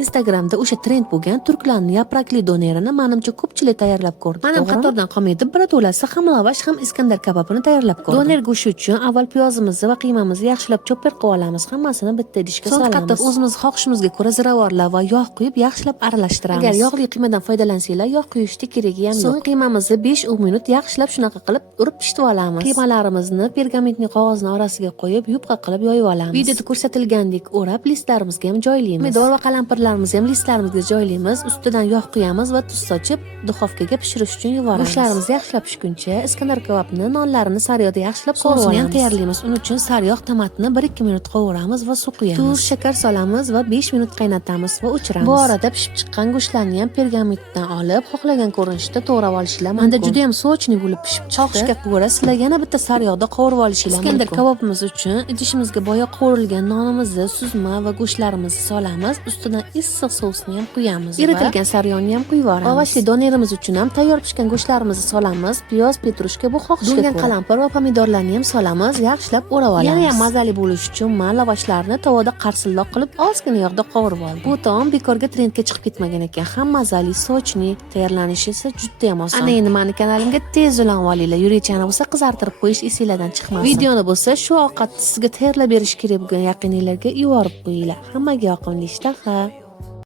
Instagramda o'sha trend bo'lgan turklarning yaprakli donerini menimcha ko'pchilik tayyorlab ko'rdi. Mana qatordan qolmaydi, biratolasi ham lavash ham iskandar kabobini tayyorlab ko'rdim. Doner go'shti uchun avval piyozimizni va qiymamizni yaxshilab chopper qilib olamiz. Hammasini bitta idishga solamiz. So'ng qattiq o'zimiz xohishimizga ko'ra ziravorlar va yog' quyib yaxshilab aralashtiramiz. Agar yog'li qiymadan foydalansanglar, yog' quyishni keragi ham yo'q. So'ng qiymamizni 5-10 minut yaxshilab shunaqa qilib urib pishitib olamiz. Qiymalarimizni pergamentli qog'ozning orasiga qo'yib, yupqa qilib yoyib olamiz. Videoda ko'rsatilgandek o'rab listlarimizga ham joylaymiz. Pomidor va qalampirlarimizni ham listlarimizga joylaymiz. Ustidan yog' quyamiz va tuz sochib, duxovkaga pishirish uchun yuboramiz. Go'shtlarimiz yaxshilab pishguncha iskandar kabobni, nonlarini sariyog'da yaxshilab qovurib olamiz. Tayyorlaymiz. Uning uchun sariyog' tomatni 1-2 minut qovuramiz va suv quyamiz. Tuz, shakar solamiz va 5 minut qaynatamiz va o'chiramiz. Bu orada pishib chiqqan go'shtlarni ham pergamentdan olib, xohlagan ko'rinishda to'g'rab olishingiz mumkin. Menda juda ham sochni bo'lib pishib chiqdi. Xohishga ko'ra sizlar yana bitta sariyog'da qovurib olishingiz mumkin. Iskandar kabobimiz uchun idishimizga boya qovurilgan nonimizni, suzma va go'shtlarimizni solamiz. Ustidan issiq sousni ham quyamiz. Eritilgan sariyog'ni ham quyib yuboramiz. Lavash donerimiz uchun ham tayyor pishgan go'shtlarimizni solamiz. Piyoz, petrushka bu xohishga ko'ra. Qalampir va pomidorlarni ham solamiz. Yaxshilab o'rab olamiz. Yana ham mazali bo'lishi uchun men lavashlarni tovada qarsilloq qilib ozgina yog'da qovurib oldim. Bu taom bekorga trendga chiqib ketmagan ekan. Ham mazali, sochni, tayyorlanishi esa juda ham oson. Ana endi meni kanalimga tez ulanib olinglar. Yurechani bo'lsa qizartirib qo'yish esingizdan chiqmasin. Videoni bo'lsa shu ovqatni sizga tayyorlab berish kerak bo'lgan yaqiningizlarga yuborib qo'yinglar. Hammaga yoqimli ishtaha.